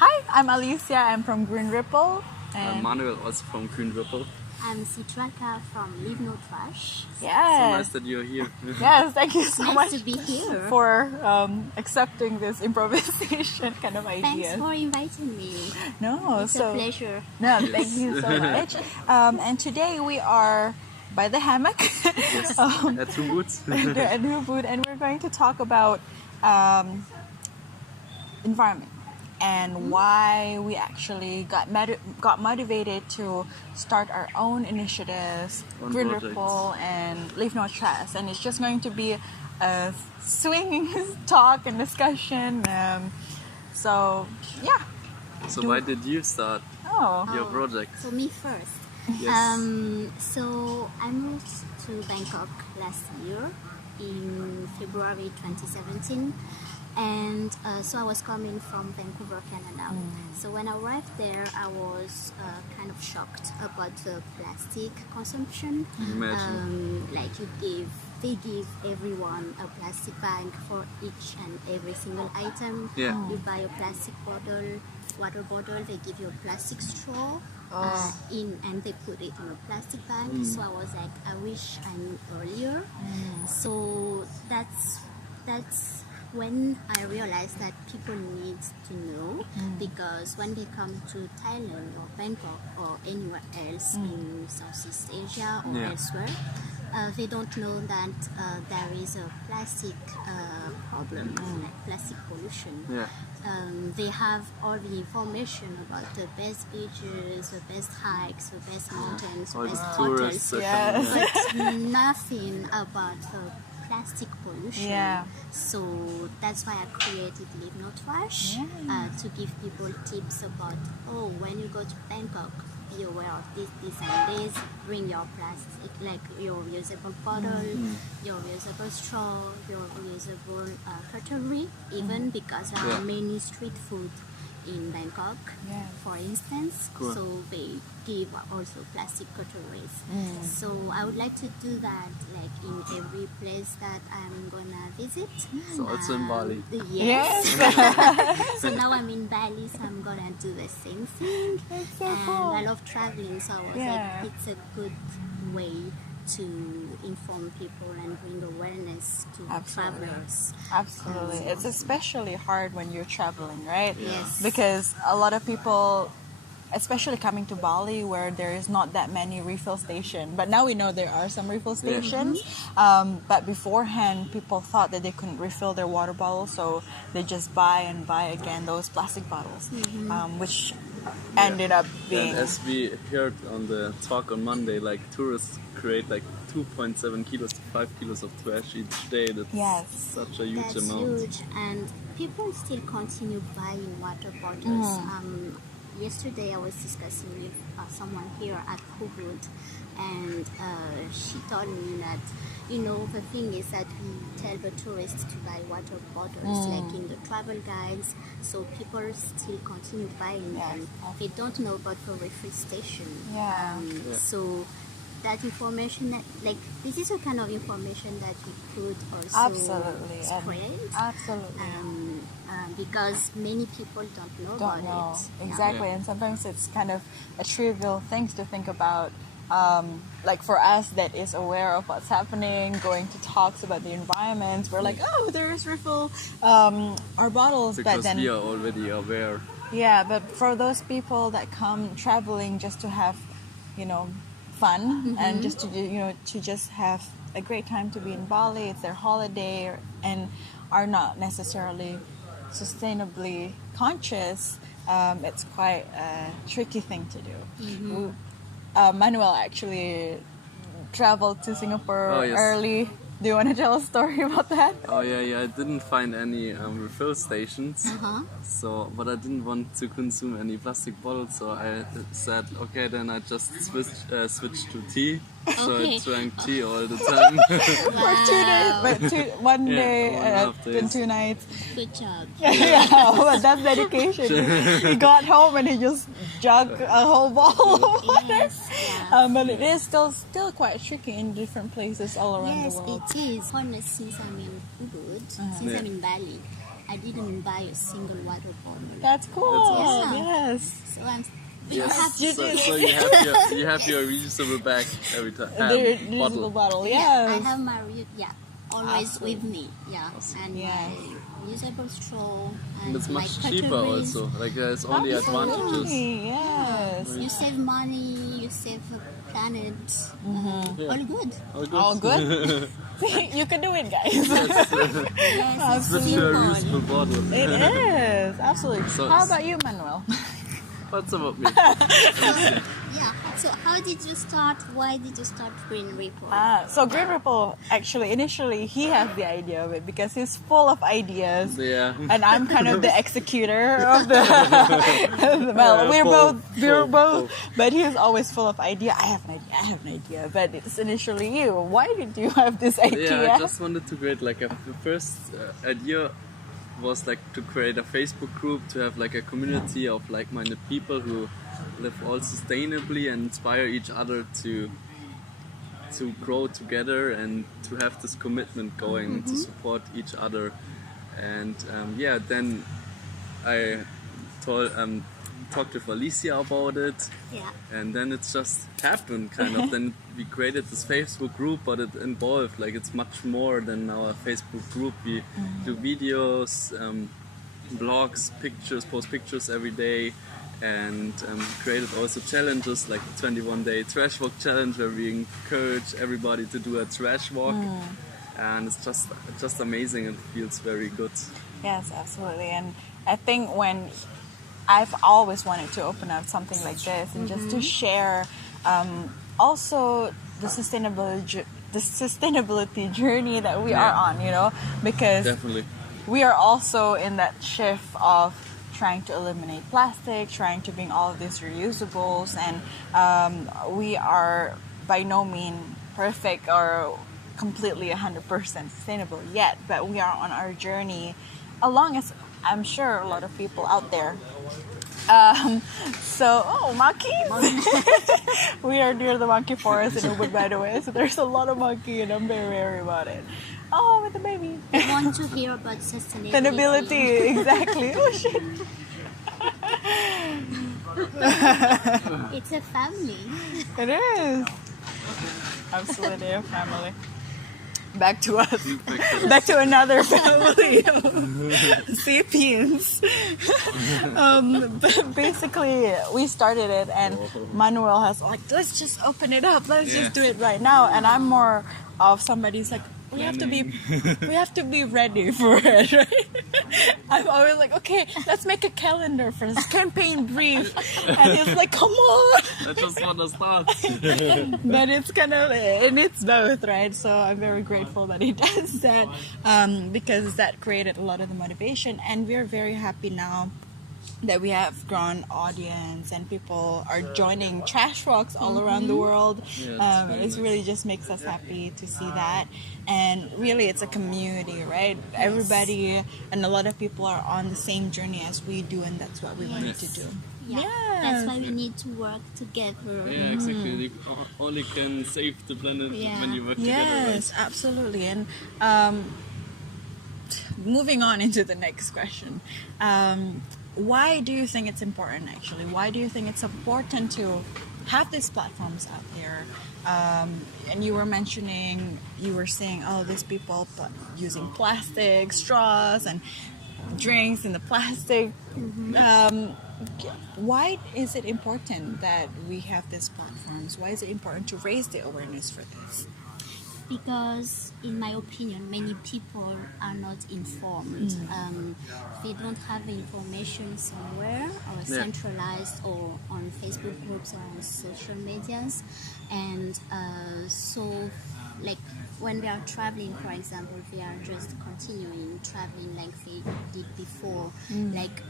Hi, I'm Alicia. I'm from Green Ripple. I'm Manuel, also from Green Ripple. I'm Citraka from LeaveNo Trash. Yes. So nice that you're here. Yes, thank you so Nice much to be here. for accepting this improvisation kind of idea. Thanks for inviting me. No, It's a pleasure. No, thank you so much. And today we are by the hammock Yes, at Ubud. at Ubud, and we're going to talk about environment and why we actually got motivated to start our own initiatives, Green Ripple and LeaveNo Trash. And it's just going to be a swinging talk and discussion. So Why did you start your project? So me first. Yes. So I moved to Bangkok last year in February 2017. And so I was coming from Vancouver, Canada. So when I arrived there, I was kind of shocked about the plastic consumption. Imagine. They give everyone a plastic bag for each and every single item. Yeah. You buy a plastic bottle, water bottle, they give you a plastic straw and they put it in a plastic bag. So I was like, I wish I knew earlier. So that's when I realized that people need to know, because when they come to Thailand or Bangkok or anywhere else in Southeast Asia or elsewhere, they don't know that there is a plastic problem, like plastic pollution. Yeah. They have all the information about the best beaches, the best hikes, the best mountains, the All best the hotels, tourists. but nothing about the plastic pollution. Yeah. So that's why I created LeaveNoTrash to give people tips about, when you go to Bangkok, be aware of this and this. Bring your plastic, like your reusable bottle, your reusable straw, your reusable cutlery, even because there are many street food in Bangkok, for instance. Cool. So they give also plastic cutleries. So I would like to do that like in every place that I'm gonna visit. So also in Bali. Yes. So now I'm in Bali, so I'm gonna do the same thing. That's so And cool. I love traveling, so I was like, it's a good way to inform people and bring awareness to travelers. Absolutely. It's especially hard when you're traveling, right? Yes. Because a lot of people, especially coming to Bali, where there is not that many refill stations. But now we know there are some refill stations. But beforehand, people thought that they couldn't refill their water bottles, so they just buy again those plastic bottles, which ended up being... And as we heard on the talk on Monday, like tourists create like 2.7 kilos to 5 kilos of trash each day. That's such a huge amount. Huge, and people still continue buying water bottles. Yesterday I was discussing with someone here at Ubud, and she told me that, the thing is that we tell the tourists to buy water bottles, like in the travel guides, so people still continue buying them. They don't know about the refill station. So that information, this is a kind of information that we could also spread. Absolutely. Because many people don't know about it. Exactly, and sometimes it's kind of a trivial things to think about. Like for us that is aware of what's happening, going to talks about the environment, we're like, there is refill our bottles. Because but then we are already aware. Yeah, but for those people that come traveling just to have, fun and just to just have a great time to be in Bali, it's their holiday, and are not necessarily sustainably conscious, it's quite a tricky thing to do. Manuel actually traveled to Singapore early. Do you want to tell a story about that? Oh yeah, I didn't find any refill stations. But I didn't want to consume any plastic bottles, so I said, okay, then I just switched to tea. So I drank tea all the time. For 2 days, one day and 2 nights. Good job. But that's dedication. He got home and he just jugged a whole bottle of water. But it is still quite tricky in different places all around the world. Yes, it is. Honestly, since I'm in Ubud, since I'm in Bali, I didn't buy a single water bottle. That's cool. awesome. Yes. So I'm. Yes. You So, do. so you have your reusable bag every time. The reusable bottle. I Yes. have my always Absolutely. with me. Yeah, and Yes. my reusable straw and And it's my much cheaper cutleries. also. Like there's only advantages. Absolutely. Yes. You save money, you save the planet. Yeah. All good. All good. All good. You can do it, guys. Yes, it's Switch to a simple. reusable bottle. It is absolutely. So- How about you, Manuel? What's about me? Yeah. So how did you start? Why did you start Green Ripple? So Green Ripple, actually, initially he has the idea of it because he's full of ideas. Yeah. And I'm kind of the executor of the. Well, we're both, but he's always full of idea. I have an idea, but it's initially you. Why did you have this idea? Yeah, I just wanted to create like the first idea was like to create a Facebook group to have like a community of like-minded people who live all sustainably and inspire each other to grow together and to have this commitment going to support each other. And then I talked with Alicia about it. Yeah. And then it just happened, kind of. Then we created this Facebook group, but it involved, like, it's much more than our Facebook group. We do videos, blogs, pictures, post pictures every day, and created also challenges like the 21-day trash walk challenge, where we encourage everybody to do a trash walk. And it's just amazing. It feels very good. Yes, absolutely. And I think when I've always wanted to open up something like this and just to share also the sustainability journey that we are on, because Definitely. we are also in that shift of trying to eliminate plastic, trying to bring all of these reusables, and we are by no means perfect or completely 100% sustainable yet, but we are on our journey, along as I'm sure a lot of people out there. Monkeys! We are near the monkey forest in Ubud, by the way, so there's a lot of monkey, and I'm very worried about it. Oh, with the baby. I want to hear about sustainability. Sustainability, exactly. Oh shit. It's a family. It is. Absolutely a family. Back to us. Back to another family of sapiens. But basically, we started it, and Manuel has like, let's just open it up. Let's just do it right now. And I'm more of somebody who's like, we have to be ready for it, right? I'm always like, okay, let's make a calendar first, campaign brief, and he's like, come on. I just want to start. But it's kind of, and it's both, right? So I'm very grateful that he does that, because that created a lot of the motivation, and we're very happy now that we have grown audience and people are joining trash walks all around the world. Yeah, It really just makes us happy to see that. And really, it's a community, right? Everybody and a lot of people are on the same journey as we do, and that's what we wanted to do. Yeah. Yes. That's why we need to work together. Yeah, exactly. You only can save the planet when you work together. Yes, Right? absolutely. And moving on into the next question. Why do you think it's important, actually? Why do you think it's important to have these platforms out there? And you were saying, oh, these people using plastic straws and drinks in the plastic. Why is it important that we have these platforms? Why is it important to raise the awareness for this? Because, in my opinion, many people are not informed. They don't have information somewhere, or centralized, or on Facebook groups or on social medias. And so, like, when they are traveling, for example, they are just continuing traveling like they did before, like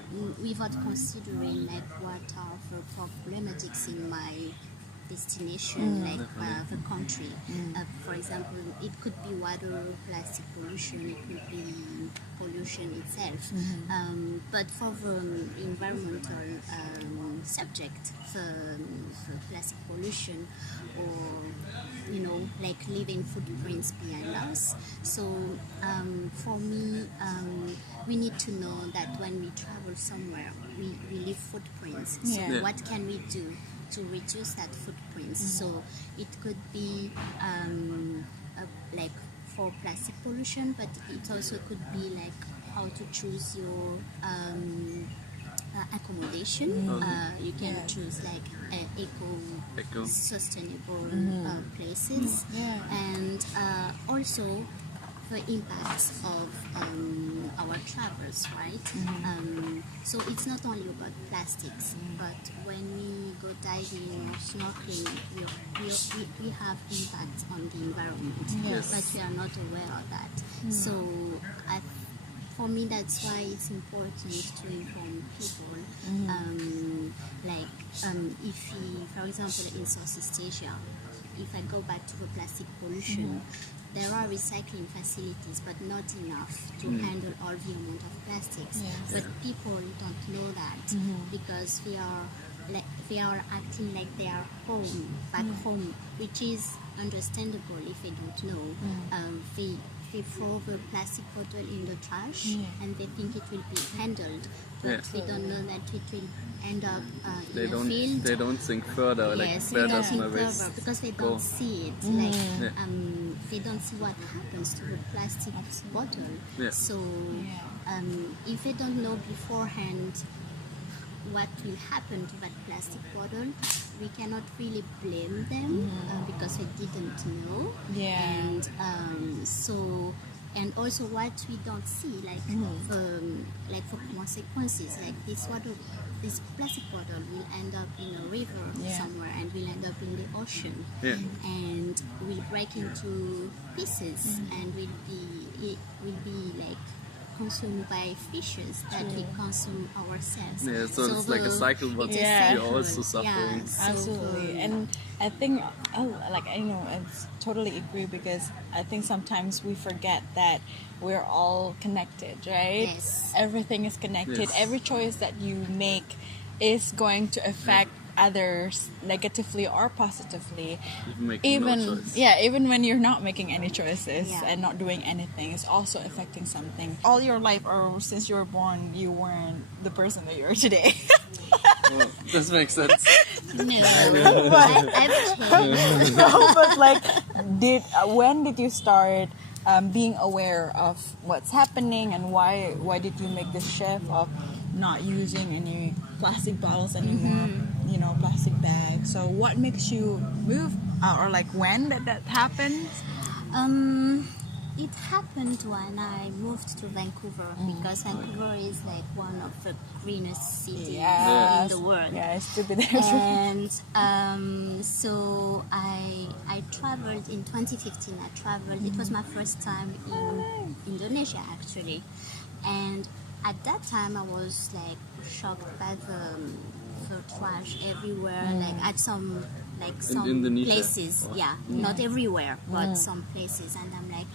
without considering like what are the problematics in my destination, like the country. For example, it could be water, plastic pollution, it could be pollution itself. But for the environmental subject for plastic pollution, or like leaving footprints behind us. So for me, we need to know that when we travel somewhere, we leave footprints. So what can we do to reduce that footprints? So it could be like for plastic pollution, but it also could be like how to choose your accommodation. You can choose like eco sustainable places, and also the impacts of our travels, right? So it's not only about plastics, but when we go diving or snorkeling, we have impacts on the environment, but we are not aware of that. So for me, that's why it's important to inform people. If we, for example, in Southeast Asia, if I go back to the plastic pollution, there are recycling facilities, but not enough to handle all the amount of plastics. But people don't know that because they are acting like they are back home, which is understandable if they don't know. They throw the plastic bottle in the trash and they think it will be handled, but we don't know that it will end up in a field. They don't think further, where does my waste because they don't see it. They don't see what happens to the plastic bottle. So if they don't know beforehand what will happen to that plastic bottle, we cannot really blame them because they didn't know. And also what we don't see, like for consequences, like this plastic bottle will end up in a river somewhere and will end up in the ocean and will break into pieces and will be like consumed by fishes that we consume ourselves. So it's like a cycle, but you're also suffering. Absolutely. And I think, I totally agree, because I think sometimes we forget that we're all connected, right? Everything is connected. Every choice that you make is going to affect others negatively or positively, even when you're not making any choices and not doing anything, it's also affecting something. All your life, or since you were born, you weren't the person that you are today. Well, this makes sense. No, I've changed. No, but when did you start being aware of what's happening, and why did you make this shift of not using any plastic bottles anymore, plastic bags? So what makes you move, or when did that happen? It happened when I moved to Vancouver, because Vancouver is like one of the greenest cities in the world. Yeah, it's to be there. And so I traveled in 2015. It was my first time in Indonesia, actually. And at that time, I was like shocked by the trash everywhere, at some places. Not everywhere, but some places. And I'm like,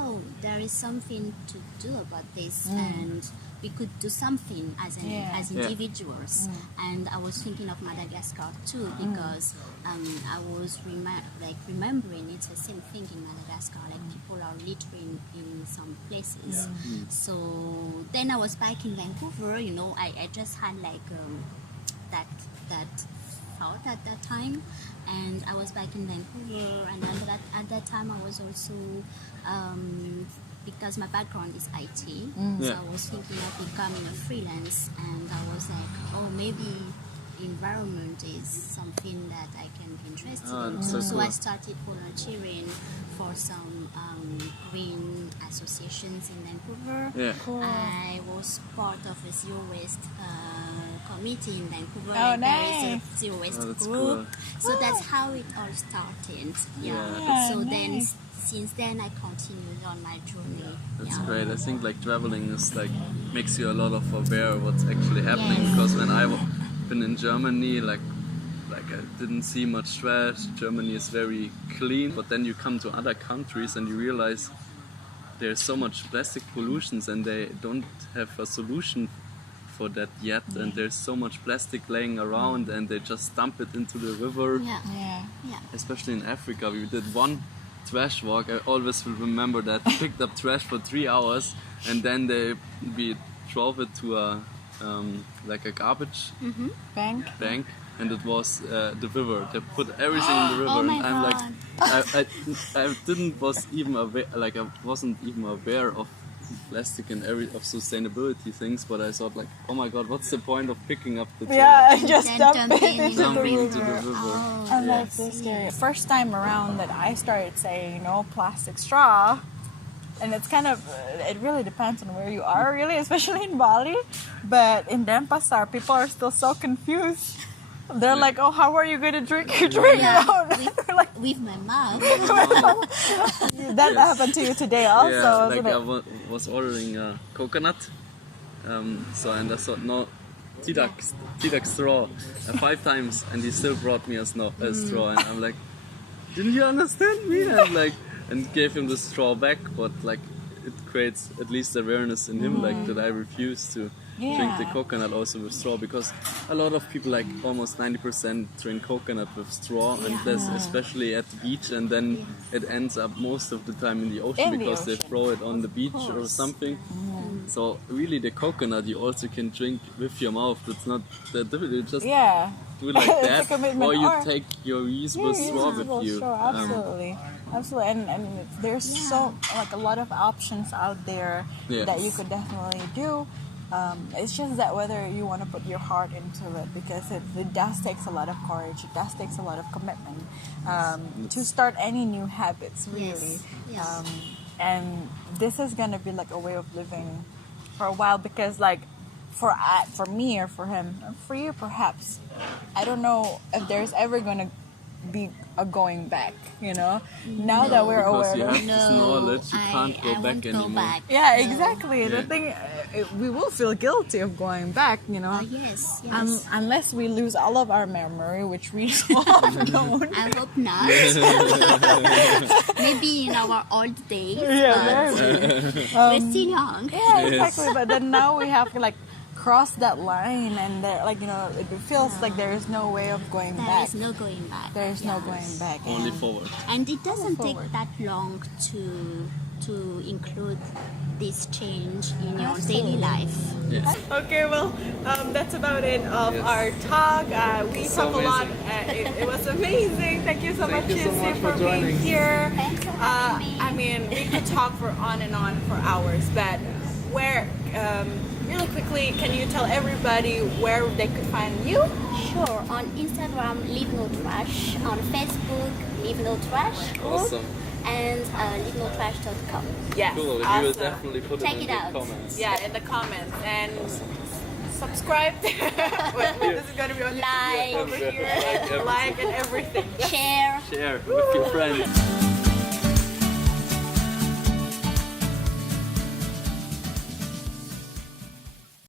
oh, there is something to do about this, and we could do something as individuals. And I was thinking of Madagascar too, because I was remembering it's the same thing in Madagascar. Like, people are littering in some places. So then I was back in Vancouver. I just had that thought at that time, and I was back in Vancouver. And at that time I was also because my background is IT, so I was thinking of becoming a freelance, and I was like, oh, maybe environment is something that I can be interested in. So I started volunteering for some green associations in Vancouver. I was part of a zero waste committee in Vancouver. There is a zero waste group. Cool. So that's how it all started. Then since then I continued on my journey. That's great. I think traveling is makes you a lot of aware of what's actually happening. Because when I've been in Germany, I didn't see much trash. Germany is very clean, but then you come to other countries and you realize there's so much plastic pollution, and they don't have a solution for that yet, and there's so much plastic laying around, and they just dump it into the river. Yeah. Yeah. Yeah. Especially in Africa, we did one trash walk. I always will remember that. Picked up trash for 3 hours, and then we drove it to a like a garbage Bank. bank, and it was the river. They put everything in the river, Oh my and I'm like, God. I wasn't even aware of plastic and of sustainability things, but I thought like, oh my god, what's the point of picking up the trash? Yeah, just then dump jump it in into Dump the it into the river. river. Oh, And that's so scary. First time around that I started saying no plastic straw, and it's kind of, it really depends on where you are, really, especially in Bali. But in Denpasar, people are still so confused. They're like, oh, how are you going to drink your drink Yeah. out? We're like, with my mom. that happened to you today also, Yeah, wasn't like it? I was ordering a coconut, so and I thought no, Tidak straw 5 times, and he still brought me a straw, and I'm like, didn't you understand me? And like, and gave him the straw back, but like it creates at least awareness in him, like that I refuse to drink the Yeah. coconut also with straw, because a lot of people, like almost 90%, drink coconut with straw, and that's especially at the beach, and then it ends up most of the time in the ocean In the because they ocean. throw it on the beach or something. So really the coconut you also can drink with your mouth. It's not that difficult. You just Yeah. do it like It's a that, commitment, or you or- take your reusable straw with Reusable you. straw, absolutely. Absolutely, and there's so like a lot of options out there Yes. that you could definitely do. It's just that whether you want to put your heart into it, because it does takes a lot of courage. It does takes a lot of commitment to start any new habits, really. Yes. And this is gonna be like a way of living for a while, because like for me or for him, or for you perhaps, I don't know if there's ever gonna be a going back, you know. Now that we're Because aware you of have this knowledge, you can't go I back won't anymore. Go back. yeah, exactly. The Yeah. thing, we will feel guilty of going back, you know. Yes, yes. Unless we lose all of our memory, which we all don't. I hope not. Maybe in our old days, Yeah, but we're still young. Yeah, exactly. But then now we have to like cross that line, and there, like, you know, it feels like there is no way of going There back. is no going back. There is no Yes. going back. Only and- forward. And it doesn't take forward. that long to include this change in your daily life. Yes. Okay, well, that's about it of Yes. our talk. We So talk a lot. amazing. It was amazing. Thank you so Thank much, you so Izzy, much for for being joining. here. Thanks for having me. I mean, we could talk for on and on for hours, but where, really quickly, can you tell everybody where they could find you? Sure. On Instagram, LeaveNoTrash. On Facebook, LeaveNoTrash. Awesome. And LeaveNoTrash.com. Yes, Cool. We will awesome. definitely put Check it in it the out. comments. Yeah, in the comments, and subscribe. Wait, this is gonna be on Like. over here. Like and everything. Share. Share with your friends.